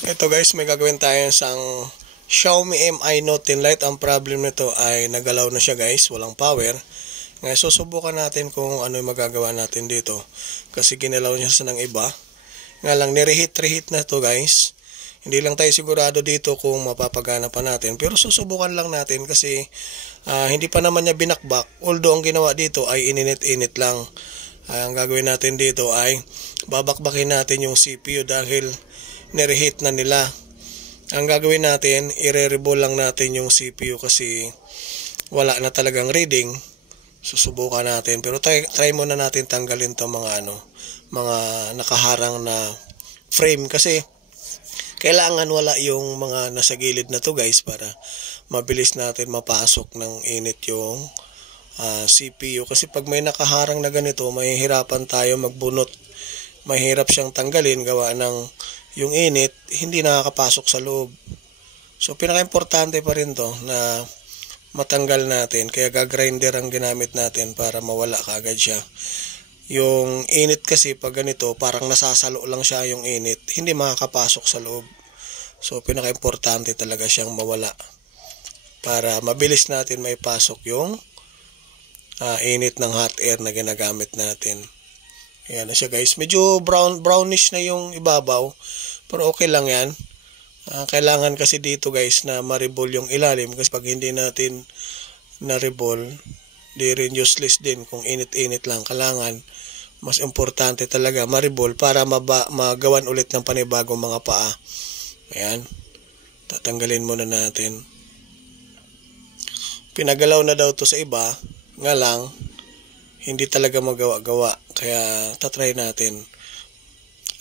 Ito guys, may gagawin tayo isang Xiaomi Mi Note 10 Lite. Ang problem nito ay nagalaw na siya guys, walang power. Ngayon susubukan natin kung ano yung magagawa natin dito. Kasi ginalaw niya sa ng iba. Nga lang, nireheat na to guys. Hindi lang tayo sigurado dito kung mapapagana pa natin. Pero susubukan lang natin kasi hindi pa naman niya binakbak. Although ang ginawa dito ay ininit-init lang. Ang gagawin natin dito ay babakbakin natin yung CPU dahil nireheat na nila. Ang gagawin natin, i-re-reball lang natin yung CPU kasi wala na talagang reading. Susubukan natin. Pero try muna natin tanggalin to mga mga nakaharang na frame kasi kailangan wala yung mga nasa gilid na to guys para mabilis natin mapasok ng init yung CPU. Kasi pag may nakaharang na ganito, mahihirapan tayo magbunot. Mahirap siyang tanggalin gawa ng yung init hindi nakakapasok sa loob. So pinaka-importante pa rin to na matanggal natin. Kaya gagrinder ang ginamit natin para mawala kaagad siya. Yung init kasi pag ganito parang nasasalo lang siya yung init. Hindi makakapasok sa loob. So pinaka-importante talaga siyang mawala para mabilis natin maipasok yung init ng hot air na ginagamit natin. Ayan na siya guys. Medyo brownish na yung ibabaw. Pero okay lang yan. Kailangan kasi dito guys na ma-reball yung ilalim. Kasi pag hindi natin na-reball, di rin useless din kung init-init lang. Kailangan, mas importante talaga ma-reball para magawan ulit ng panibagong mga paa. Ayan. Tatanggalin muna natin. Pinagalaw na daw to sa iba. Nga lang, hindi talaga magawa-gawa. Kaya tatry natin.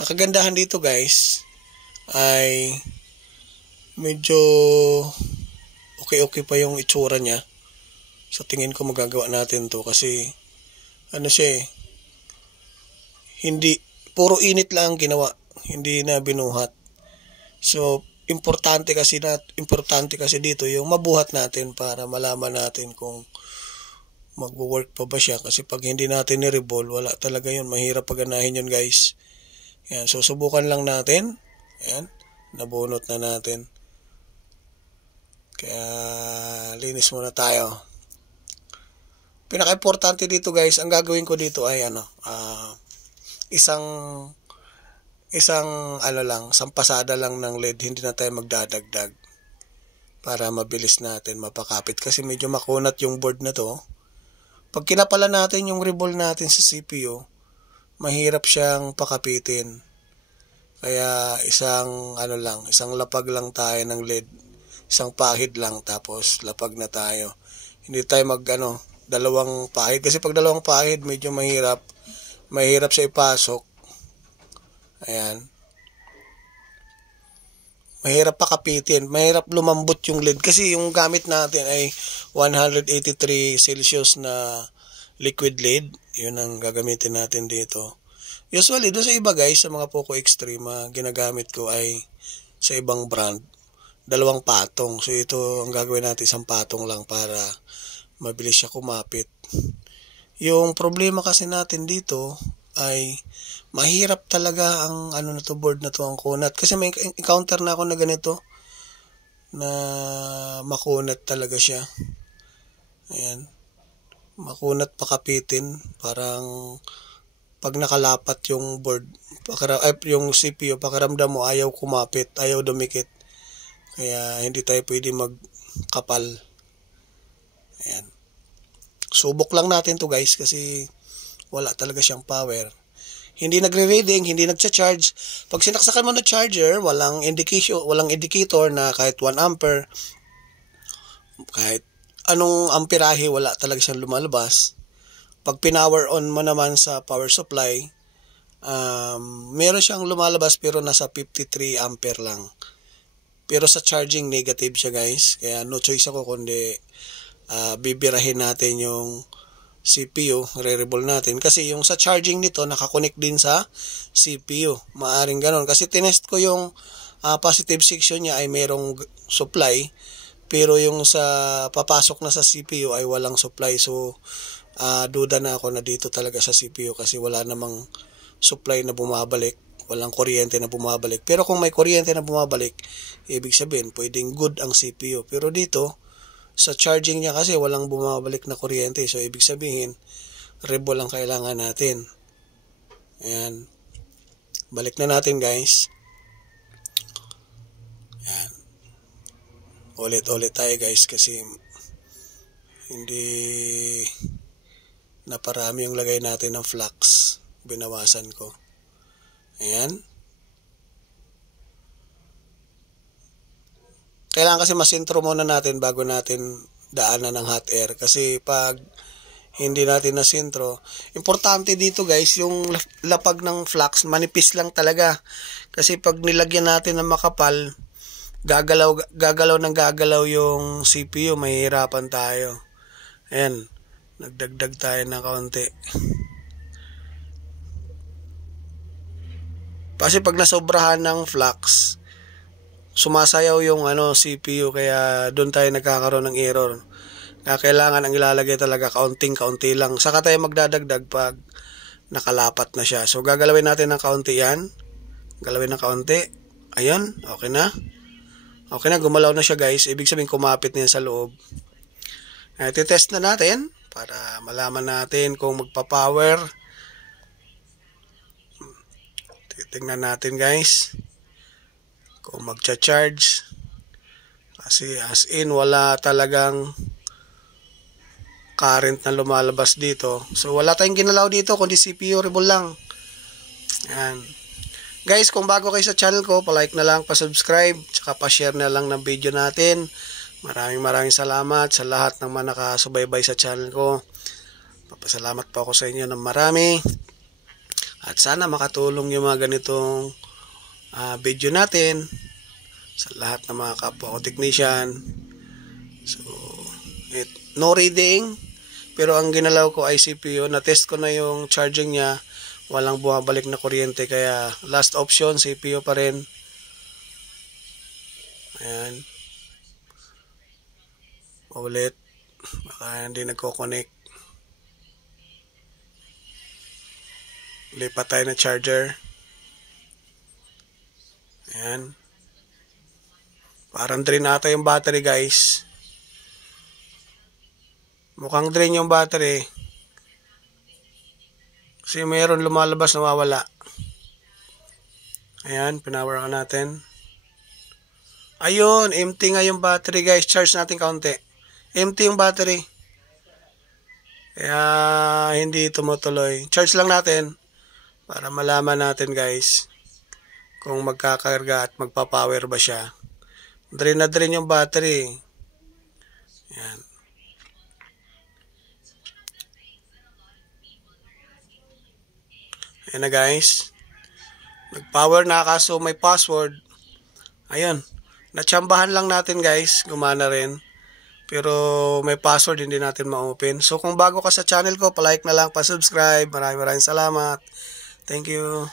Ang kagandahan dito guys ay medyo okay pa yung itsura niya. Sa tingin ko magagawa natin to kasi siya hindi puro init lang ginawa, hindi na binuhat. So importante kasi dito yung mabuhat natin para malaman natin kung magwo-work pa ba siya kasi pag hindi natin ni-reball, wala talaga yun. Mahirap paganahin yun guys. Yan, so subukan lang natin. Ayan, nabunot na natin. Kaya linis muna tayo. Pinaka-importante dito guys, ang gagawin ko dito ay isang pasada lang ng LED, hindi na tayo magdadagdag para mabilis natin mapakapit kasi medyo makunat yung board na to. Pag kinapala natin yung reball natin sa CPU, mahirap siyang pakapitin. Kaya isang lapag lang tayo ng LED. Isang pahid lang tapos lapag na tayo. Hindi tayo dalawang pahid. Kasi pag dalawang pahid, medyo mahirap. Mahirap siya ipasok. Ayan. Mahirap pakapitin. Mahirap lumambot yung LED. Kasi yung gamit natin ay 183 Celsius na liquid LED. Yun ang gagamitin natin dito. Usually, doon sa iba guys, sa mga Poco Extreme, ginagamit ko ay sa ibang brand. Dalawang patong. So ito ang gagawin natin, isang patong lang para mabilis siya kumapit. Yung problema kasi natin dito ay mahirap talaga ang board na to, ang kunat. Kasi may encounter na ako na ganito na makunat talaga siya. Ayan. Makunat pakapitin. Parang pag nakalapat yung board, yung CPU, pakiramdam mo ayaw kumapit, ayaw dumikit. Kaya hindi tayo pwede magkapal. Ayan. Subok lang natin to guys kasi wala talaga siyang power. Hindi nagre-reading, hindi nagcha-charge. Pag sinaksakan mo na charger, walang indicator na kahit 1 ampere, kahit anong amperahe, wala talaga siyang lumalabas. Pag pinower on mo naman sa power supply, meron siyang lumalabas pero nasa 53 ampere lang. Pero sa charging, negative siya guys. Kaya no choice ako kundi bibirahin natin yung CPU, re-reball natin. Kasi yung sa charging nito, nakakonect din sa CPU. Maaring ganon. Kasi tinest ko yung positive section niya ay merong supply. Pero yung sa papasok na sa CPU ay walang supply. So, duda na ako na dito talaga sa CPU kasi wala namang supply na bumabalik. walang kuryente na bumabalik. Pero kung may kuryente na bumabalik, ibig sabihin pwedeng good ang CPU. Pero dito sa charging niya kasi walang bumabalik na kuryente, so ibig sabihin rebel ang kailangan natin. Ayan, balik na natin guys. Ayan, ulit tayo guys kasi hindi naparami yung lagay natin ng flux. Binawasan ko. Ayan. Kailangan kasi masintro muna natin bago natin daanan ng hot air. Kasi pag hindi natin nasintro, importante dito guys, yung lapag ng flux, manipis lang talaga. Kasi pag nilagyan natin ng makapal, gagalaw yung CPU, mahihirapan tayo. Ayan, nagdagdag tayo ng kaunti. Kasi pag nasobrahan ng flux, sumasayaw yung CPU, kaya doon tayo nagkakaroon ng error. Kaya kailangan ang ilalagay talaga kaunti lang. Saka tayo magdadagdag pag nakalapat na siya. So gagalawin natin ng kaunti yan. Galawin ng kaunti. Ayun, okay na. Okay na, gumalaw na siya guys. Ibig sabihin kumapit na yan sa loob. Titest na natin para malaman natin kung magpa-power. Titingnan natin guys kung magcha-charge. Kasi as in wala talagang current na lumalabas dito. So wala tayong ginalaw dito kundi CPU rebel lang. Ayan. Guys, kung bago kayo sa channel ko, pa-like na lang, pa-subscribe, tsaka pa-share na lang ng video natin. Maraming salamat sa lahat ng mga nakasubaybay sa channel ko. Papasalamat po ako sa inyo ng marami. At sana makatulong yung mga ganitong video natin sa lahat ng mga kapwa ko technician. So, no reading, pero ang ginalaw ko ay CPU. Na-test ko na yung charging niya. Walang bumabalik na kuryente, kaya last option, CPU pa rin. Ayan. Ulit. Baka hindi nagko-connect. Lipat tayo na charger. Ayan. Parang drain ata yung battery guys. Mukhang drain yung battery. Kasi mayroon lumalabas na mawala. Ayan, pinower on natin. Ayun, empty nga yung battery guys. Charge natin kaunti. Empty yung battery. Kaya hindi tumutuloy. Charge lang natin para malaman natin guys kung magkakarga at magpa-power ba siya. Drain na drain yung battery. Ayan. Ayan na guys. Nag-power na kaso may password. Ayun. Natsambahan lang natin guys. Gumana rin. Pero may password hindi natin ma-open. So kung bago ka sa channel ko, pa-like na lang, pa-subscribe. Maraming salamat. Thank you.